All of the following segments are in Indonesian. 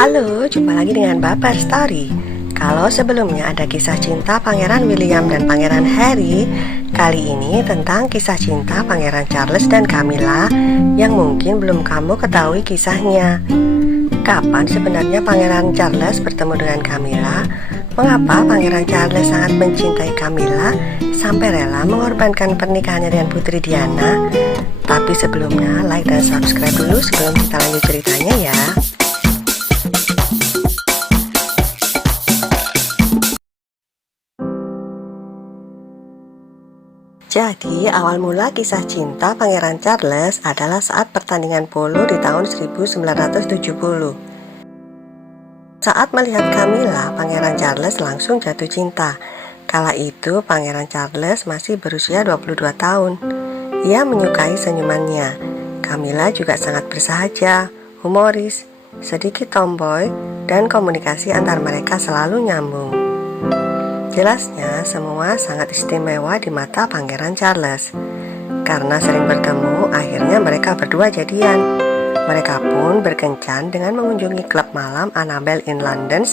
Halo, jumpa lagi dengan Baper Story. Kalau sebelumnya ada kisah cinta Pangeran William dan Pangeran Harry, kali ini tentang kisah cinta Pangeran Charles dan Camilla yang mungkin belum kamu ketahui kisahnya. Kapan sebenarnya Pangeran Charles bertemu dengan Camilla? Mengapa Pangeran Charles sangat mencintai Camilla sampai rela mengorbankan pernikahannya dengan Putri Diana? Tapi sebelumnya, like dan subscribe dulu sebelum kita lanjut ceritanya ya. Jadi, awal mula kisah cinta Pangeran Charles adalah saat pertandingan polo di tahun 1970. Saat melihat Camilla, Pangeran Charles langsung jatuh cinta. Kala itu, Pangeran Charles masih berusia 22 tahun. Ia menyukai senyumannya. Camilla juga sangat bersahaja, humoris, sedikit tomboy, dan komunikasi antar mereka selalu nyambung. Jelasnya, semua sangat istimewa di mata Pangeran Charles. Karena sering bertemu, akhirnya mereka berdua jadian. Mereka pun berkencan dengan mengunjungi klub malam Annabel in London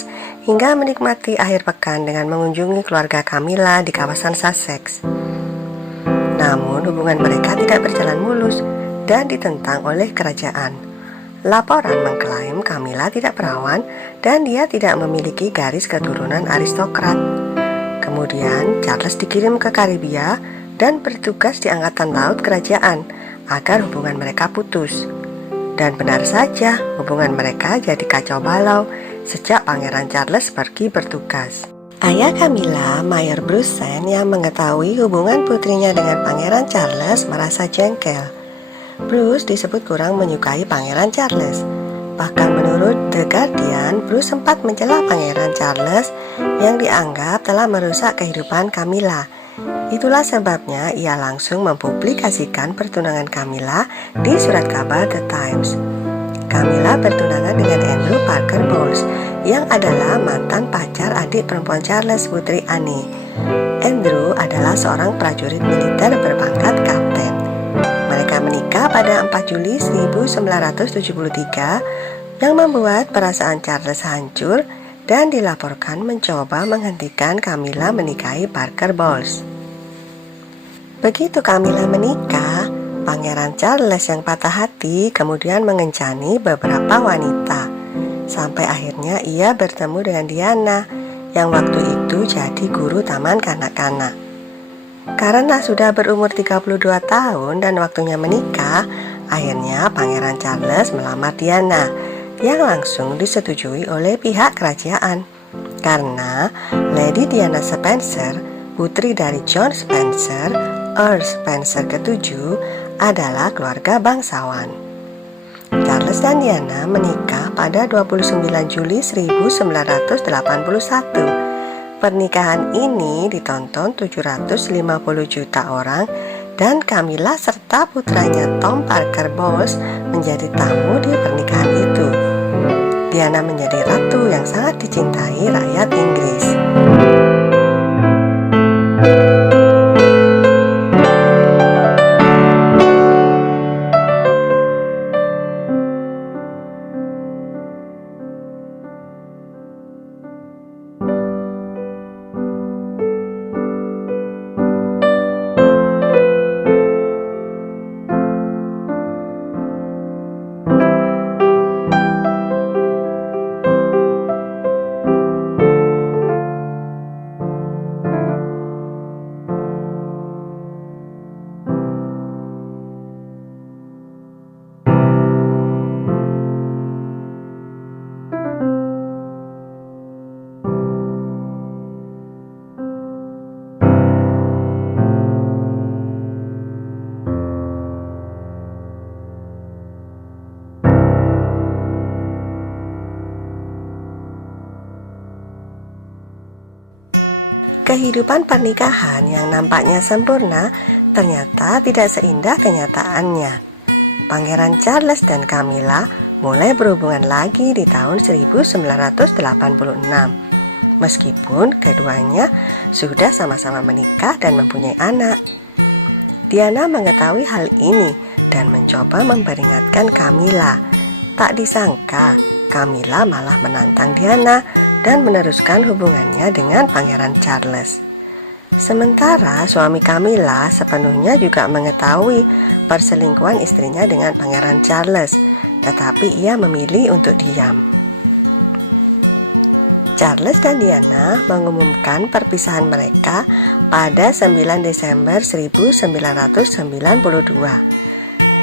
hingga menikmati akhir pekan dengan mengunjungi keluarga Camilla di kawasan Sussex. Namun, hubungan mereka tidak berjalan mulus dan ditentang oleh kerajaan. Laporan mengklaim Camilla tidak perawan dan dia tidak memiliki garis keturunan aristokrat. Kemudian Charles dikirim ke Karibia dan bertugas di angkatan laut kerajaan agar hubungan mereka putus. Dan benar saja, hubungan mereka jadi kacau balau sejak Pangeran Charles pergi bertugas. Ayah Camilla, Mayor Brusen, yang mengetahui hubungan putrinya dengan Pangeran Charles merasa jengkel. Bruce disebut kurang menyukai Pangeran Charles. Bahkan menurut The Guardian, Bruce sempat mencela Pangeran Charles yang dianggap telah merusak kehidupan Camilla. Itulah sebabnya ia langsung mempublikasikan pertunangan Camilla di surat kabar The Times. Camilla bertunangan dengan Andrew Parker Bowles yang adalah mantan pacar adik perempuan Charles, Putri Anne. Andrew adalah seorang prajurit militer berpangkat kapten. Mereka menikah pada 4 Juli 1973 yang membuat perasaan Charles hancur dan dilaporkan mencoba menghentikan Camilla menikahi Parker Bowles. Begitu Camilla menikah, Pangeran Charles yang patah hati kemudian mengencani beberapa wanita. Sampai akhirnya ia bertemu dengan Diana yang waktu itu jadi guru taman kanak-kanak. Karena sudah berumur 32 tahun dan waktunya menikah, akhirnya Pangeran Charles melamar Diana yang langsung disetujui oleh pihak kerajaan. Karena Lady Diana Spencer, putri dari John Spencer, Earl Spencer ke-7, adalah keluarga bangsawan. Charles dan Diana menikah pada 29 Juli 1981. Pernikahan ini ditonton 750 juta orang dan Camilla serta putranya Tom Parker Bowles menjadi tamu di pernikahan itu. Diana menjadi ratu yang sangat dicintai rakyat Inggris. Kehidupan pernikahan yang nampaknya sempurna ternyata tidak seindah kenyataannya. Pangeran Charles dan Camilla mulai berhubungan lagi di tahun 1986. Meskipun keduanya sudah sama-sama menikah dan mempunyai anak. Diana mengetahui hal ini dan mencoba memperingatkan Camilla. Tak disangka, Camilla malah menantang Diana dan meneruskan hubungannya dengan Pangeran Charles. Sementara suami Camilla sepenuhnya juga mengetahui perselingkuhan istrinya dengan Pangeran Charles, tetapi ia memilih untuk diam. Charles dan Diana mengumumkan perpisahan mereka pada 9 Desember 1992.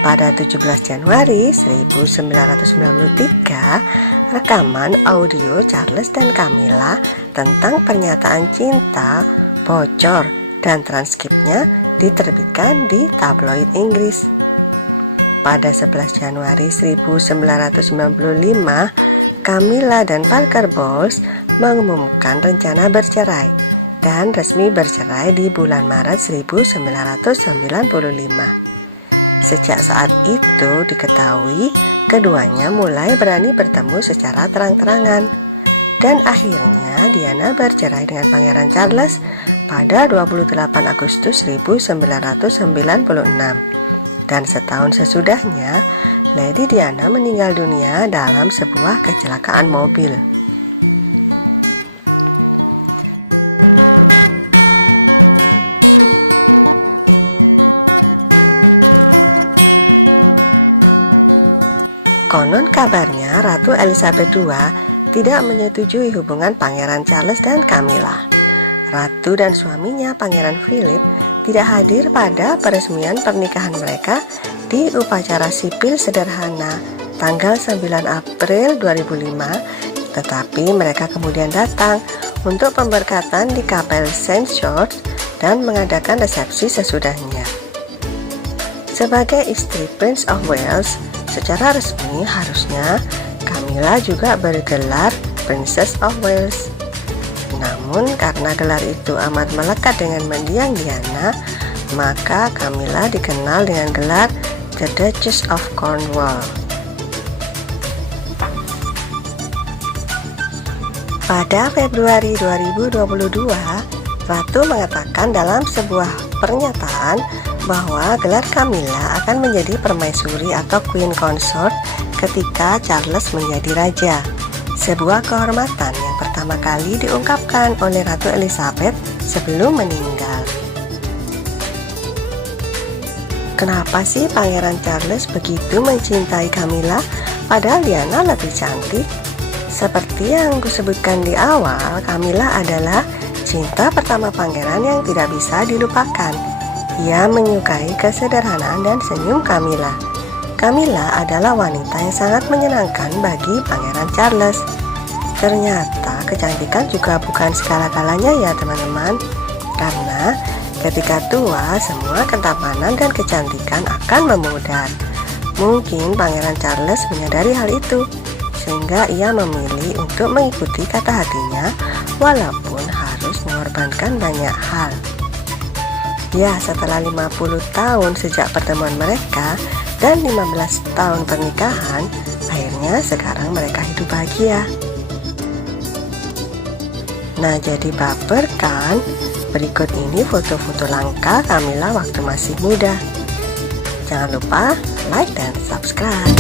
Pada 17 Januari 1993, rekaman audio Charles dan Camilla tentang pernyataan cinta bocor dan transkripnya diterbitkan di tabloid Inggris. Pada 11 Januari 1995, Camilla dan Parker Bowles mengumumkan rencana bercerai dan resmi bercerai di bulan Maret 1995. Sejak saat itu diketahui keduanya mulai berani bertemu secara terang-terangan. Dan akhirnya Diana bercerai dengan Pangeran Charles pada 28 Agustus 1996. Dan setahun sesudahnya, Lady Diana meninggal dunia dalam sebuah kecelakaan mobil. Konon kabarnya Ratu Elizabeth II tidak menyetujui hubungan Pangeran Charles dan Camilla. Ratu dan suaminya Pangeran Philip tidak hadir pada peresmian pernikahan mereka di upacara sipil sederhana tanggal 9 April 2005, tetapi mereka kemudian datang untuk pemberkatan di kapel St. George dan mengadakan resepsi sesudahnya. Sebagai istri Prince of Wales, secara resmi harusnya Camilla juga bergelar Princess of Wales. Namun karena gelar itu amat melekat dengan mendiang Diana, maka Camilla dikenal dengan gelar The Duchess of Cornwall. Pada Februari 2022, Ratu mengatakan dalam sebuah pernyataan bahwa gelar Camilla akan menjadi permaisuri atau Queen Consort ketika Charles menjadi raja. Sebuah kehormatan yang pertama kali diungkapkan oleh Ratu Elizabeth sebelum meninggal. Kenapa sih Pangeran Charles begitu mencintai Camilla padahal Diana lebih cantik? Seperti yang kusebutkan di awal, Camilla adalah cinta pertama pangeran yang tidak bisa dilupakan. Ia menyukai kesederhanaan dan senyum Camilla. Camilla adalah wanita yang sangat menyenangkan bagi Pangeran Charles. Ternyata kecantikan juga bukan segala-galanya ya teman-teman. Karena ketika tua, semua ketampanan dan kecantikan akan memudar. Mungkin Pangeran Charles menyadari hal itu, sehingga ia memilih untuk mengikuti kata hatinya walaupun harus mengorbankan banyak hal. Ya, setelah 50 tahun sejak pertemuan mereka dan 15 tahun pernikahan, akhirnya sekarang mereka hidup bahagia. Nah, jadi baper kan? Berikut ini foto-foto langka Camilla waktu masih muda. Jangan lupa like dan subscribe.